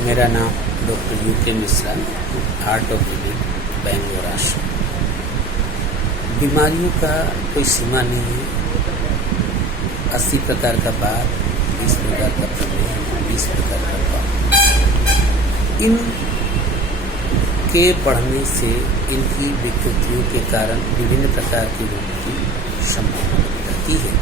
मेरा नाम doctor UK Mishra, heart of living, Bangalore आश्रम। बीमारियों का कोई सीमा नहीं है। 80 प्रकार का बात, 20 प्रकार का प्रमेय, 20 प्रकार का पाप। इन के पढ़ने से इनकी विकृतियों के कारण विभिन्न प्रकार के रोग की संभावना रहती है।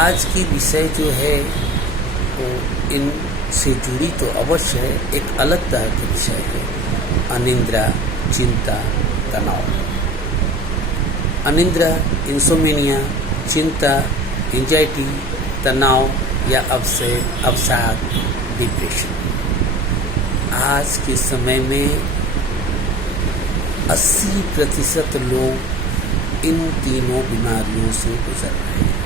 आज की विषय जो है वो इनसे जुड़ी तो अवश्य है, एक अलग तरह का विषय है। अनिद्रा, चिंता, तनाव। अनिद्रा, इंसोमेनिया, चिंता, एंजाइटी, तनाव या अवसाद, डिप्रेशन। आज के समय में 80% लोग इन तीनों बीमारियों से गुजर रहे हैं।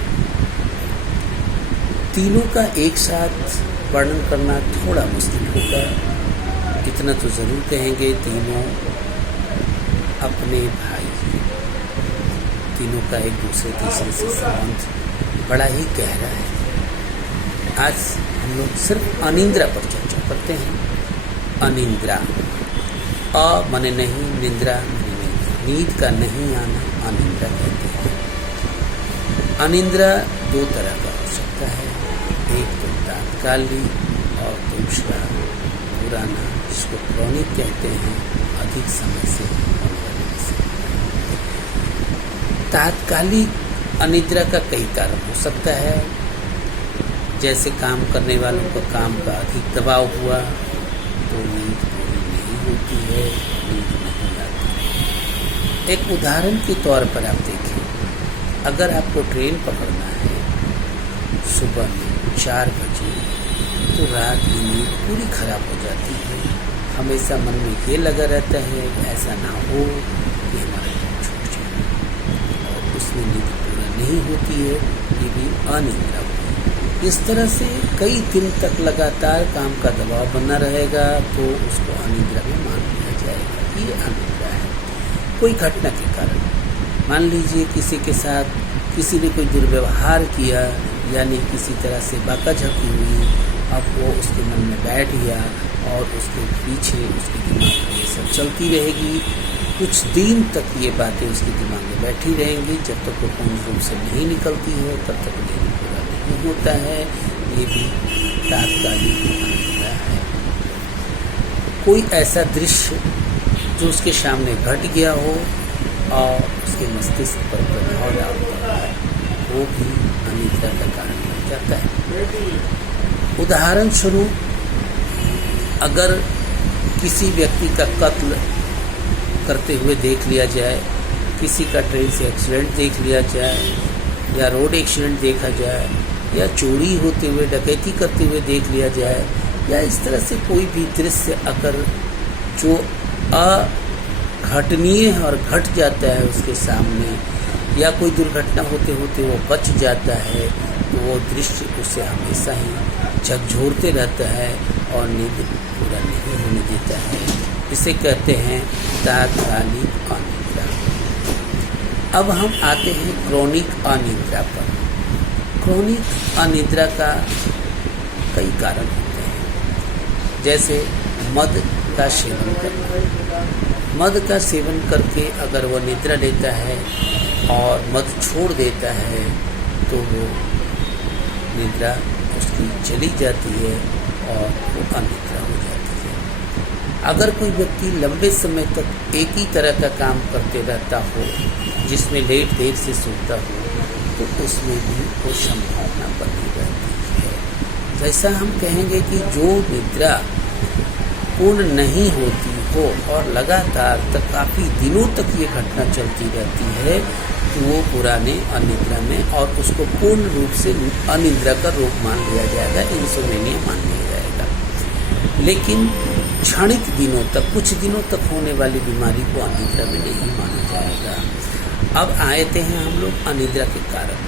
तीनों का एक साथ वर्णन करना थोड़ा मुश्किल होगा। इतना तो ज़रूर कहेंगे, तीनों अपने भाई हैं। तीनों का एक दूसरे तीसरे से संबंध बड़ा ही गहरा है। आज हम लोग सिर्फ अनिद्रा पर चर्चा करते हैं। अनिद्रा, अ मने नहीं, निद्रा मने नहीं, नींद का नहीं आना अनिद्रा कहते हैं। अनिद्रा दो तरह का हो सकता है, एक तो तात्कालिक और दूसरा पुराना, जिसको क्रॉनिक कहते हैं, अधिक समय से होने वाले से। तात्कालिक अनिद्रा का कई कारण हो सकता है, जैसे काम करने वालों को काम का अधिक दबाव हुआ तो नींद पूरी नहीं होती है, नींद नहीं आती। एक उदाहरण के तौर पर आप देखें, अगर आपको ट्रेन पकड़ना है सुबह में 4 बजे, तो रात की नींद पूरी खराब हो जाती है। हमेशा मन में ये लगा रहता है ऐसा ना हो कि हमारा नींद छूट जाए, और उसमें नींद पूरा नहीं होती है, ये भी अनिद्रा होती है। इस तरह से कई दिन तक लगातार काम का दबाव बना रहेगा तो उसको अनिद्रा में मान लिया जाएगा, ये अनिद्रा है। कोई घटना के कारण, मान लीजिए किसी के साथ किसी ने कोई दुर्व्यवहार किया, यानी किसी तरह से बाकाझकी हुई, अब वो उसके मन में बैठ गया और उसके पीछे उसके दिमाग में ये सब चलती रहेगी। कुछ दिन तक ये बातें उसके दिमाग में बैठी रहेंगी, जब तक वो पूर्ण रूप से नहीं निकलती है तब तक नींद पूरा नहीं होता है। ये भी तात्कालिक अनिद्रा है। कोई ऐसा दृश्य जो उसके सामने घट गया हो और उसके मस्तिष्क पर प्रभाव डालता है, वो भी अनिद्रा का कारण बन जाता है। उदाहरण स्वरूप, अगर किसी व्यक्ति का कत्ल करते हुए देख लिया जाए, किसी का ट्रेन से एक्सीडेंट देख लिया जाए, या रोड एक्सीडेंट देखा जाए, या चोरी होते हुए, डकैती करते हुए देख लिया जाए, या इस तरह से कोई भी दृश्य अगर जो अघटनीय है और घट जाता है उसके सामने, या कोई दुर्घटना होते होते वो बच जाता है, तो वो दृश्य उसे हमेशा ही झकझोरते रहता है और नींद पूरा नहीं होने देता है। इसे कहते हैं तात्कालिक अनिद्रा। अब हम आते हैं क्रॉनिक अनिद्रा पर। क्रॉनिक अनिद्रा का कई कारण होते हैं, जैसे मद का सेवन करना। मद का सेवन करके अगर वह निद्रा लेता है और मद छोड़ देता है तो वो निद्रा उसकी चली जाती है और वो अनिद्रा हो जाती है। अगर कोई व्यक्ति लंबे समय तक एक ही तरह का काम करते रहता हो, जिसमें लेट देर से सोता हो, तो उसमें भी वो संभावना बनी रहती है। जैसा हम कहेंगे कि जो निद्रा पूर्ण नहीं होती हो और लगातार तक काफ़ी दिनों तक ये घटना चलती रहती है, तो वो पुराने अनिद्रा में, और उसको पूर्ण रूप से अनिद्रा का रोग मान लिया जाएगा, इंसोमेनिया मान लिया जाएगा। लेकिन क्षणिक दिनों तक, कुछ दिनों तक होने वाली बीमारी को अनिद्रा में नहीं माना जाएगा। अब आते हैं हम लोग अनिद्रा के कारण।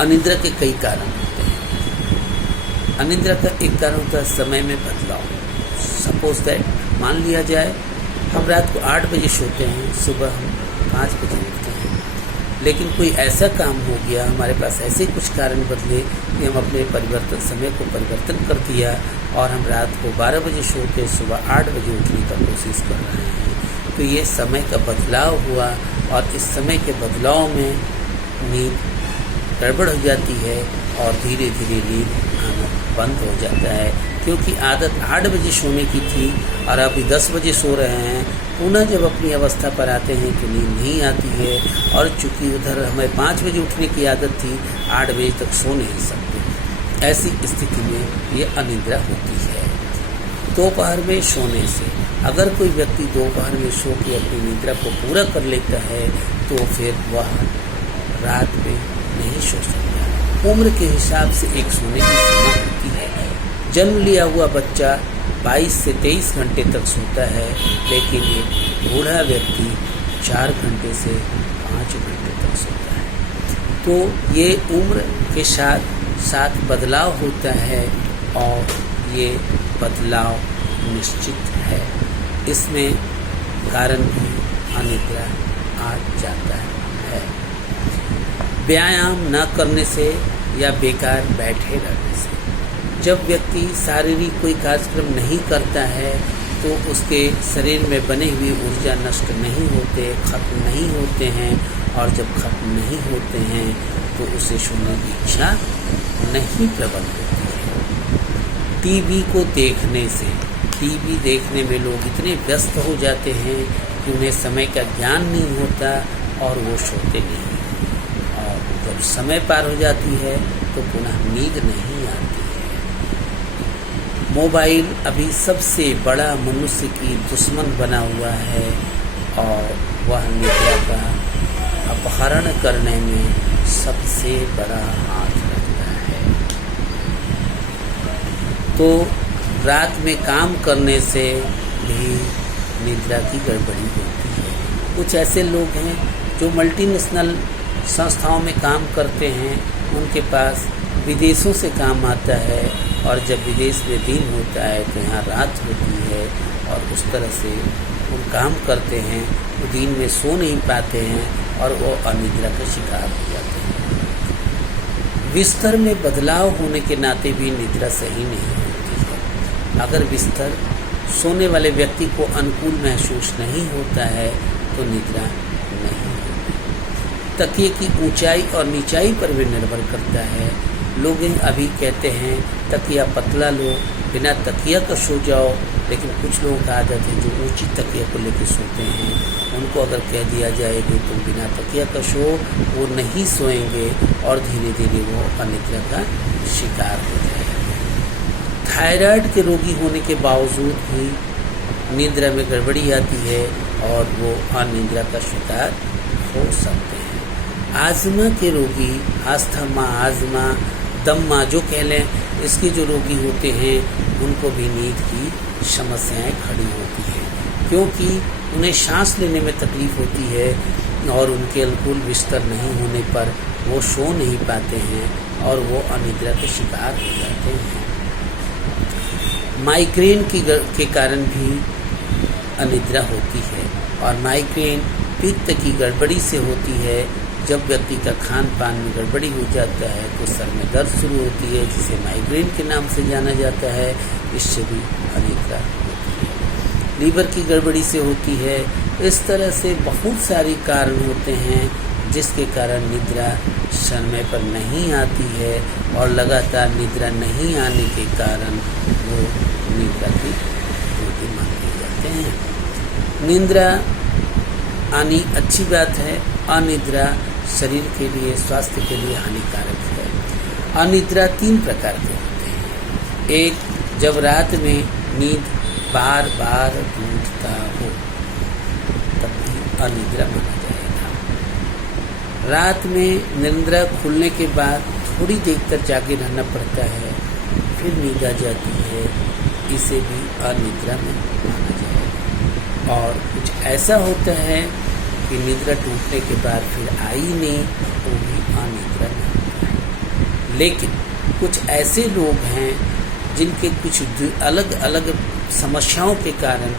अनिद्रा के कई कारण होते हैं। अनिद्रा का एक कारण होता है समय में बदलाव। सपोज दैट, मान लिया जाए हम रात को 8 बजे सोते हैं, सुबह हम 5 बजे उठते हैं, लेकिन कोई ऐसा काम हो गया, हमारे पास ऐसे कुछ कारण बदले कि हम अपने परिवर्तन समय को परिवर्तन कर दिया और हम रात को 12 बजे सो के सुबह 8 बजे उठने का कोशिश कर रहे हैं। तो ये समय का बदलाव हुआ और इस समय के बदलाव में नींद गड़बड़ हो जाती है और धीरे धीरे नींद आना बंद हो जाता है, क्योंकि आदत 8 बजे सोने की थी और अभी 10 बजे सो रहे हैं। पुनः जब अपनी अवस्था पर आते हैं तो नींद नहीं आती है और चूंकि उधर हमें 5 बजे उठने की आदत थी, 8 बजे तक सो नहीं सकते। ऐसी स्थिति में ये अनिद्रा होती है। दोपहर में सोने से अगर कोई व्यक्ति दोपहर में सो के अपनी निद्रा को पूरा कर लेता है तो फिर वह रात में नहीं सो सकता। उम्र के हिसाब से एक सोने की सीमा होती है। जन्म लिया हुआ बच्चा 22 से 23 घंटे तक सोता है, लेकिन एक बूढ़ा व्यक्ति 4 घंटे से 5 घंटे तक सोता है। तो ये उम्र के साथ साथ बदलाव होता है और ये बदलाव निश्चित है। इसमें कारण भी अनिद्रा आ जाता है। व्यायाम न करने से या बेकार बैठे रहने से। जब व्यक्ति शारीरिक कोई कार्यक्रम नहीं करता है तो उसके शरीर में बने हुए ऊर्जा नष्ट नहीं होते, खत्म नहीं होते हैं, और जब खत्म नहीं होते हैं तो उसे सुनने की इच्छा नहीं प्रबल होती है। टीवी को देखने से, टीवी देखने में लोग इतने व्यस्त हो जाते हैं कि उन्हें समय का ज्ञान नहीं होता और वो सोते नहीं, और जब समय पार हो जाती है तो पुनः नींद नहीं आती है। मोबाइल अभी सबसे बड़ा मनुष्य की दुश्मन बना हुआ है और वह निद्रा का अपहरण करने में सबसे बड़ा हाथ रखता है। तो रात में काम करने से भी निद्रा की गड़बड़ी होती है। कुछ ऐसे लोग हैं जो मल्टीनेशनल संस्थाओं में काम करते हैं, उनके पास विदेशों से काम आता है और जब विदेश में दिन होता है तो यहाँ रात होती है और उस तरह से वो काम करते हैं, वो दिन में सो नहीं पाते हैं और वो अनिद्रा का शिकार हो जाते हैं। बिस्तर में बदलाव होने के नाते भी निद्रा सही नहीं होती है। अगर बिस्तर सोने वाले व्यक्ति को अनुकूल महसूस नहीं होता है तो निद्रा नहीं होती। तकिए की ऊंचाई और नीचाई पर भी निर्भर करता है। लोग अभी कहते हैं तकिया पतला लो, बिना तकिया का सो जाओ, लेकिन कुछ लोगों का आदत है जो ऊंची तकिया को लेकर सोते हैं। उनको अगर कह दिया जाए कि तुम बिना तकिया का सो, वो नहीं सोएंगे और धीरे धीरे वो अनिद्रा का शिकार हो जाएंगे। थायराइड के रोगी होने के बावजूद भी निद्रा में गड़बड़ी आती है और वो अनिद्रा का शिकार हो सकते हैं। आजमा के रोगी, अस्थमा, आजमा, दम्मा जो कह लें, इसके जो रोगी होते हैं उनको भी नींद की समस्याएं खड़ी होती हैं, क्योंकि उन्हें सांस लेने में तकलीफ होती है और उनके अनुकूल बिस्तर नहीं होने पर वो सो नहीं पाते हैं और वो अनिद्रा के शिकार हो जाते हैं। माइग्रेन के कारण भी अनिद्रा होती है और माइग्रेन पित्त की गड़बड़ी से होती है। जब व्यक्ति का खान पान में गड़बड़ी हो जाता है तो सर में दर्द शुरू होती है, जिसे माइग्रेन के नाम से जाना जाता है। इससे भी अनिद्रा होती है। लीवर की गड़बड़ी से होती है। इस तरह से बहुत सारे कारण होते हैं जिसके कारण निद्रा समय पर नहीं आती है और लगातार निद्रा नहीं आने के कारण वो निद्रा की रोगी माने जाते हैं। निद्रा आनी अच्छी बात है, अनिद्रा शरीर के लिए, स्वास्थ्य के लिए हानिकारक है। अनिद्रा 3 प्रकार के होते हैं। एक, जब रात में नींद बार बार टूटता हो तब भी अनिद्रा माना जाएगा। रात में निद्रा खुलने के बाद थोड़ी देर तक जागे रहना पड़ता है, फिर नींद आ जाती है, इसे भी अनिद्रा में माना जाएगा। और कुछ ऐसा होता है कि निद्रा टूटने के बाद फिर आई नहीं, तो भी अनिद्रा नहीं होता है। लेकिन कुछ ऐसे लोग हैं जिनके कुछ अलग अलग समस्याओं के कारण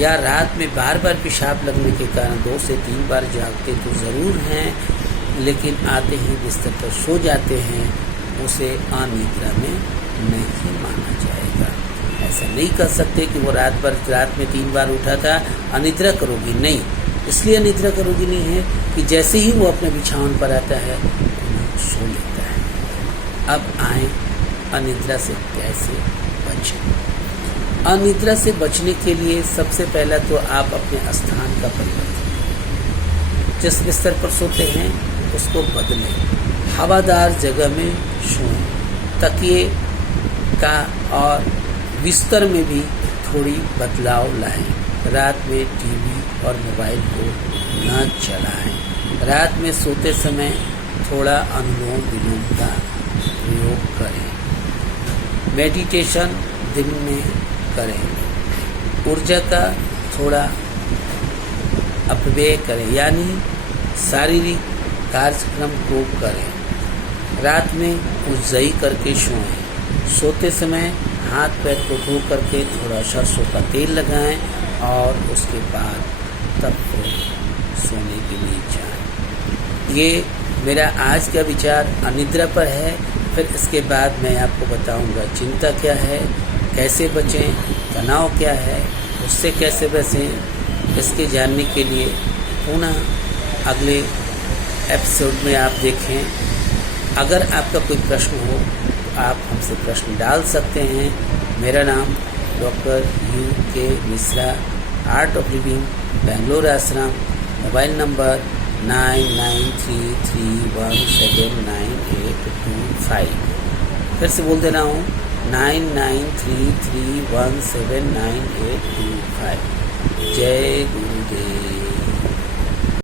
या रात में बार बार पेशाब लगने के कारण 2 से 3 बार जागते तो ज़रूर हैं, लेकिन आते ही बिस्तर पर सो जाते हैं, उसे अनिद्रा में नहीं माना जाएगा। ऐसा नहीं कर सकते कि वो रात में 3 बार उठा था, अनिद्रा करोगी, नहीं। इसलिए अनिद्रा करोगी नहीं है कि जैसे ही वो अपने बिछावन पर आता है सो लेता है। अब आए अनिद्रा से कैसे बचें। अनिद्रा से बचने के लिए सबसे पहला तो आप अपने स्थान का परिवर्तन, जिस बिस्तर पर सोते हैं उसको बदलें। हवादार जगह में सोएं। तकिए का और बिस्तर में भी थोड़ी बदलाव लाएं। रात में टीवी और मोबाइल को न चलाएं। रात में सोते समय थोड़ा अनुलोम विलोम का प्रयोग करें। मेडिटेशन दिन में करें। ऊर्जा का थोड़ा अपव्यय करें, यानी शारीरिक कार्यक्रम को करें। रात में उज्जई करके सोएं। सोते समय हाथ पैर को धो करके थोड़ा सरसों का तेल लगाएं और उसके बाद तब फिर सोने के लिए जाएं। ये मेरा आज का विचार अनिद्रा पर है। फिर इसके बाद मैं आपको बताऊंगा चिंता क्या है, कैसे बचें, तनाव क्या है, उससे कैसे बचें। इसके जानने के लिए पुनः अगले एपिसोड में आप देखें। अगर आपका कोई प्रश्न हो तो आप हमसे प्रश्न डाल सकते हैं। मेरा नाम doctor UK Mishra, art of living, Bangalore ashram. Mobile number 9933179825। फिर से बोल दे रहा हूँ 9933179825। जय गुरुदेव।